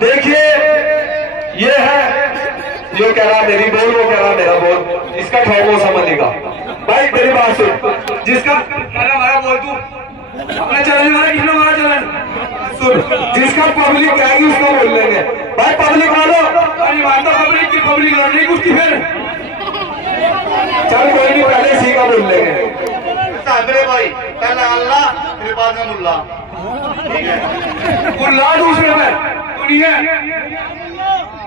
देखिए ये है, जो कह रहा मेरी बोल वो कह रहा मेरा बोल, इसका ठोको समझेगा भाई। मेरी बात सुन, जिसका हमारा बोल तू अपना चैनल वाला कितना हमारा चैनल सुन, जिसका पब्लिक आएगी उसका बोल लेंगे भाई। पब्लिक वालों अरे मानता पब्लिक की पब्लिक लड़ने कुछ की फिर चल कोई नहीं, पहले सी का बोल लेंगे भाई। पहले अल्लाह फिर बाद में मुल्ला, ठीक है? मुल्ला दूसरे में सुनिए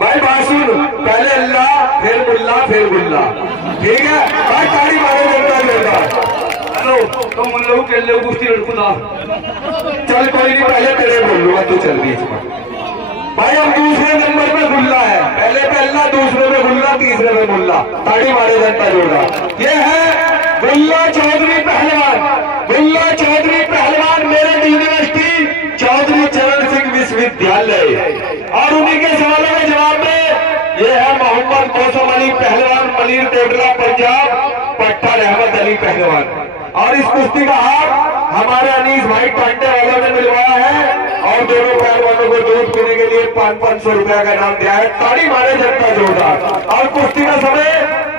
भाई, बात सुन, पहले अल्लाह फिर मुल्ला फिर मुल्ला, ठीक है भाई? ताड़ी मारो जनता। हेलो तो उन लोग के लिए कुश्ती खुदा चल कोई नहीं, पहले तेरे बोल लूंगा, तू चल बीच में भाई। हम दूसरे नंबर पे गुल्ला है, पहले पे अल्लाह, दूसरे पे गुल्ला, तीसरे पे मुल्ला। ताड़ी मारे जनता जोड़ा। ये है गुल्ला चौधरी पहलवान, गुल्ला चौधरी पहलवान मेरठ यूनिवर्सिटी चौधरी चरण सिंह विश्वविद्यालय। और उन्हीं के सवालों के जवाब में ये है मोहम्मद मौसम अली पहलवान, मलीर कोटला पंजाब, पट्टा रहमत अली पहलवान। और इस कुश्ती का हाथ हमारे अनीस भाई टांटे वालों ने मिलवाया है, और दोनों पहलवानों को दूध पीने के लिए 500 रुपया का नाम दिया है। ताड़ी मारे जनता जोरदार। और कुश्ती का समय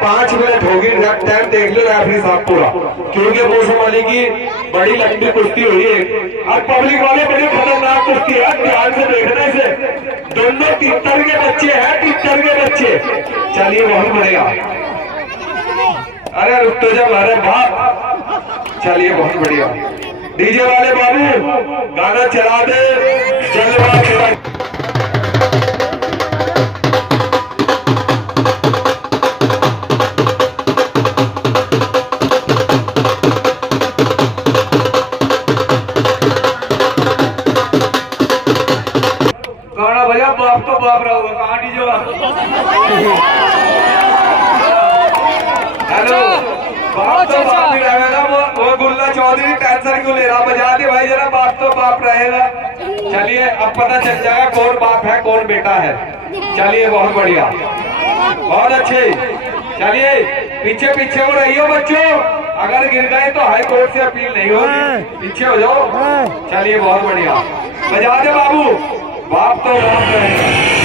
5 मिनट होगी, टाइम देख लो रेफरी साहब पूरा, क्योंकि मौसम अली की बड़ी लंबी कुश्ती हुई है। और पब्लिक वाले बड़ी खतरनाक कुश्ती है, ध्यान से देखने से। दोनों तितर के बच्चे हैं, तितर के बच्चे। चलिए बहुत बढ़िया। अरे रुक तो जब, अरे बाप, चलिए बहुत बढ़िया। डीजे वाले बाबू गाना चला दे, जलवा चला। गाना भैया बाप तो बाप रहा होगा, कहाँ डीजे वाला? हेलो बाप तो बाप ही रहेगा, वो गुल्ला चौधरी टेंशन क्यों ले रहा? बजा दे भाई जरा, बाप तो बाप रहेगा। चलिए अब पता चल जाएगा कौन बाप है कौन बेटा है। चलिए बहुत बढ़िया, बहुत अच्छे। चलिए पीछे पीछे हो रही हो बच्चों, अगर गिर गए तो हाई कोर्ट से अपील नहीं होगी, पीछे हो जाओ। चलिए बहुत बढ़िया, बजा दे बाबू, बाप तो बाप रहेगा।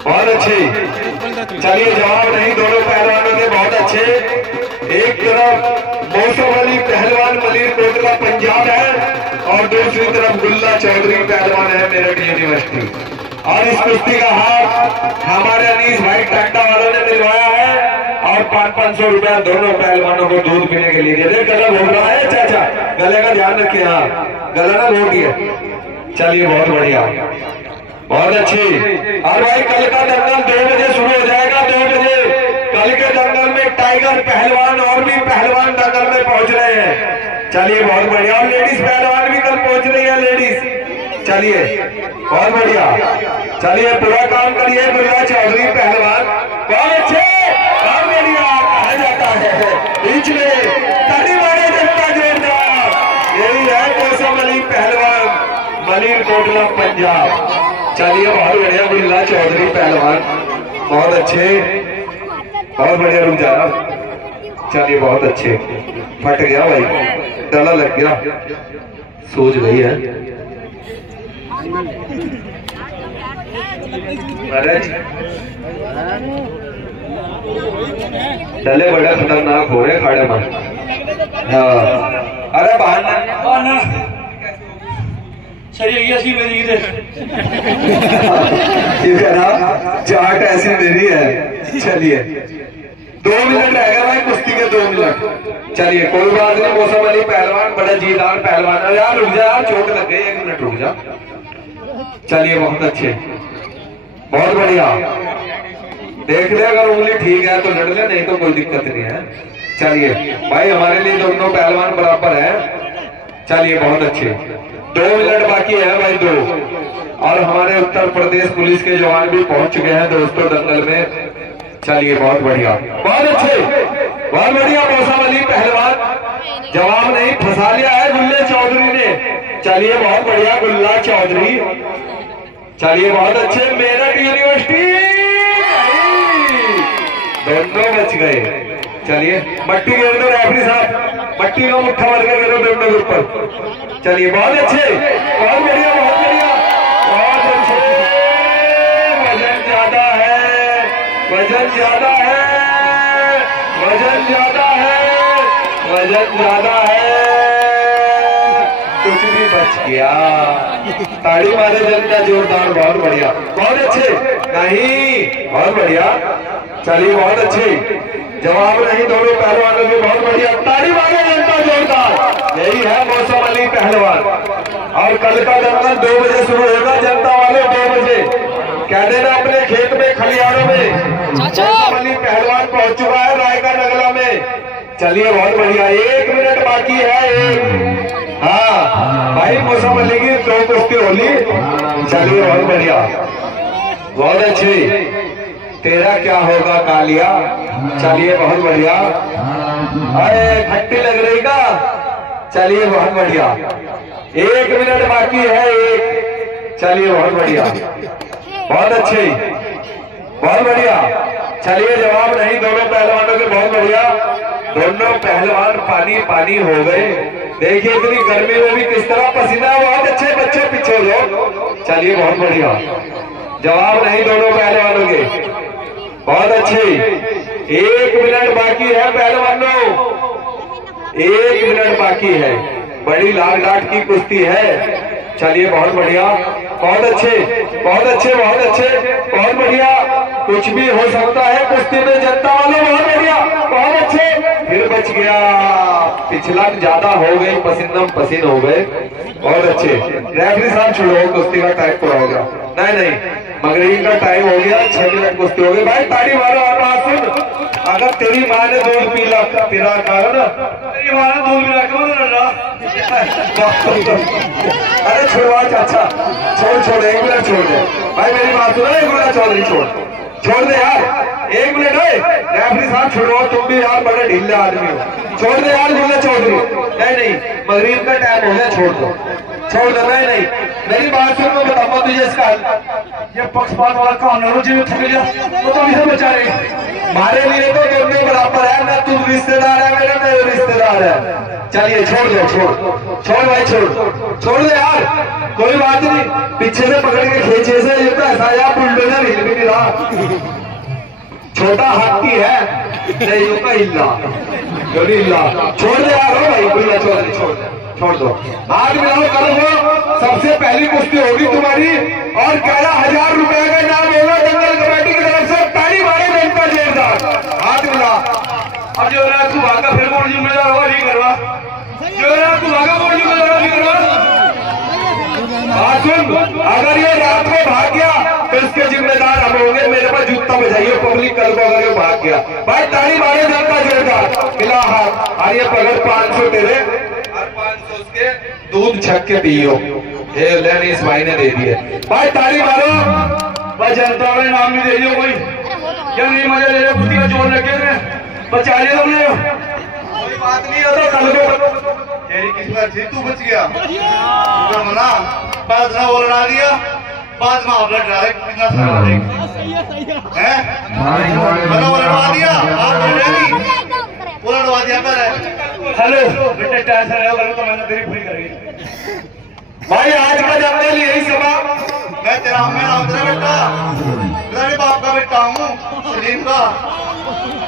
बहुत अच्छी। चलिए जवाब नहीं, दोनों पहलवानों ने बहुत अच्छे। एक तरफ मौसम अली पहलवान मलीर कोटला पंजाब है और दूसरी तरफ गुल्ला चौधरी पहलवान है मेरठ यूनिवर्सिटी। और इस कुश्ती का हाथ हमारे अनीस भाई टाटा वालों ने मिलवाया है और 500 रुपया दोनों पहलवानों को दूध पीने के लिए दिए। गला बोल रहा है चाचा, गले का ध्यान रखिए। हाँ गला ना बोल दिया। चलिए बहुत बढ़िया, बहुत अच्छी। और भाई कल का दंगल 2 बजे शुरू हो जाएगा। 2 बजे कल के दंगल में टाइगर पहलवान और भी पहलवान दंगल में पहुंच रहे हैं। चलिए बहुत बढ़िया। और लेडीज पहलवान भी कल पहुंच रही है लेडीज। चलिए बहुत बढ़िया। चलिए पूरा काम करिए। गुल्ला चौधरी पहलवान बहुत अच्छे, बहुत बढ़िया। कहा जाता है बीच में ताली मारे जनता जोरदार। यही है मौसम अली पहलवान, मलिर कोटला पंजाब। चलिए बहुत बढ़िया गुल्ला चौधरी पहलवान, बहुत अच्छे, बहुत बढ़िया। रुक जा। चलिए बहुत अच्छे। फट गया भाई, डला लग गया, सूझ गई है। डले बड़े खतरनाक हो रहे खाड़े में। हाँ अरे बहाना सही ऐसी मेरी चाट ऐसी मेरी है। चलिए 2 मिनट रहेगा भाई कुश्ती के, 2 मिनट। चलिए कोई बात नहीं। मौसम अली पहलवान बड़ा जीदार पहलवान है। यार रुक जा यार, चोट लग गई, 1 मिनट रुक जा। चलिए बहुत अच्छे, बहुत बढ़िया। देख ले अगर उंगली ठीक है तो लड़ ले, नहीं तो कोई दिक्कत नहीं है। चलिए भाई हमारे लिए दोनों पहलवान बराबर है। चलिए बहुत अच्छे। 2 मिनट बाकी है भाई, 2। और हमारे उत्तर प्रदेश पुलिस के जवान भी पहुंच चुके हैं दोस्तों दंगल में। चलिए बहुत बढ़िया, बहुत अच्छे, बहुत बढ़िया। मौसम अली पहलवान जवाब नहीं, फंसा लिया है गुल्ले चौधरी ने। चलिए बहुत बढ़िया गुल्ला चौधरी। चलिए बहुत अच्छे। मेरठ यूनिवर्सिटी दोनों बच गए। चलिए मट्टी गिर दो रेफरी साहब, मट्टी को मुट्ठा मार के गिरो दोनों के ऊपर। चलिए बहुत अच्छे, बहुत बढ़िया, बहुत बढ़िया, बहुत अच्छे। वजन ज्यादा है, वजन ज्यादा है, वजन ज्यादा है, वजन ज्यादा है। कुछ भी बच गया। ताड़ी मारे जनता जोरदार, बहुत बढ़िया, बहुत अच्छे। नहीं बहुत बढ़िया। चलिए बहुत अच्छे। जवाब नहीं दोनों पहलवानों के, बहुत बढ़िया। ताड़ी मारे जनता जोरदार। यही है मौसम अली पहलवान। और कल का दंगल 2 बजे शुरू होगा। जनता वाले 2 बजे कह देना अपने खेत में खलियानों में। मौसम अली पहलवान पहुंच चुका है रायगढ़ नगला में। चलिए बहुत बढ़िया। 1 मिनट बाकी है, 1। हाँ भाई मौसम अली की 2 कुश्ती होली। चलिए बहुत बढ़िया, बहुत अच्छी। तेरा क्या होगा कालिया। चलिए बहुत बढ़िया। अरे खट्टी लग रही का। चलिए बहुत बढ़िया। 1 मिनट बाकी है, 1। चलिए बहुत बढ़िया, बहुत अच्छे, बहुत बढ़िया। चलिए जवाब नहीं दोनों पहलवानों के, बहुत बढ़िया। दोनों पहलवान पानी पानी हो गए। देखिए इतनी गर्मी में भी किस तरह पसीना है। बहुत अच्छे बच्चे, पीछे हो जाओ। चलिए बहुत बढ़िया। जवाब नहीं दोनों पहलवानों के, बहुत अच्छे। 1 मिनट बाकी है पहलवानों, 1 मिनट बाकी है। बड़ी लाल डाट की कुश्ती है। चलिए बहुत बढ़िया, बहुत अच्छे, बहुत अच्छे, बहुत अच्छे, बहुत बढ़िया। कुछ भी हो सकता है कुश्ती में जनता वालों, बहुत बढ़िया, बहुत अच्छे। फिर बच गया, पिछला ज्यादा हो गई, पसीना पसीन हो गए। बहुत अच्छे। रेफरी साहब छोड़ो, कुश्ती का टाइम पूरा हो गया। नहीं नहीं, मगरबी का टाइम हो गया, 6 मिनट कुश्ती हो गई। भाई ताड़ी मारो। आप बात सुन, अगर तेरी माँ ने दूध पीला पिला कारण, तेरी माँ ने दूध पिला क्यों ना। अरे छोड़वा चाचा, छोड़ 1 मिनट छोड़ दे भाई, मेरी बात सुनो। 1 मिनट चौधरी छोड़ दे यार, 1 मिनट है। रेफरी साहब छोड़ो, तुम भी यार बड़े ढीले आदमी हो। छोड़ दे यार गुल्ला चौधरी। नहीं मगरीब का टाइम हो गया, छोड़ दो। नहीं मेरी बात सुन, मैं बताऊंगा तुझे इसका। ये पक्षपात वाला कानून जी में थक गया वो तो इसे बचा रही। हमारे लिए तो दोनों बराबर है। मैं तू रिश्तेदार है, मेरे रिश्तेदार है। चलिए छोड़ दो, छोड़ भाई, छोड़ दे यार, कोई बात नहीं। पीछे से पकड़ के खींचे से ये तो ऐसा यार बुलडोजर हिल भी नहीं रहा। छोटा हाथी है नहीं का हिल्ला, छोड़ दे यार। हो भाई गुल्ला चौधरी, छोड़ दो। हाथ मिलाओ, करो सबसे पहली कुश्ती होगी तुम्हारी और 11,000 रुपए का इनाम होगा दंगल कमेटी की तरफ से। ताली मारे जनता जोरदार, हाथ मिला। अब जो है तू भागा फिर मोड़ जिम्मेदार होगा नहीं करवा, जो है तू भागा मोड़ जिम्मेदार नहीं करवा। सुन, अगर ये रात में भाग गया तो इसके जिम्मेदार हम होंगे। मेरे पास जूता बजाइए पब्लिक कल को अगर ये भाग गया। भाई ताली मारे जनता जोरदार, मिला हाथ। और ये पकड़ 500 तेरे और 500 उसके दूध छक के पियो। ये लेनी इस भाई ने दे दिए। भाई ताली मारो। भाई जनता ने नाम नहीं दे दिया कोई, क्या नहीं मजा ले रहे कुश्ती का जोर लगे बचा लिया तुमने। कोई बात नहीं होता कल को तेरी किस्मत थी, तू बच गया। मना बाद में वो लड़ा दिया, बाद में आप लड़ रहा है कितना सारा है मतलब वो लड़वा दिया, आप लड़ेगी वो लड़वा दिया पर। हेलो बेटे टेंशन है कल तो मैंने तेरी पूरी करेगी। भाई आज का जंगल यही सभा। मैं तेरा बेटा, मेरे बाप का बेटा हूँ, सलीम का।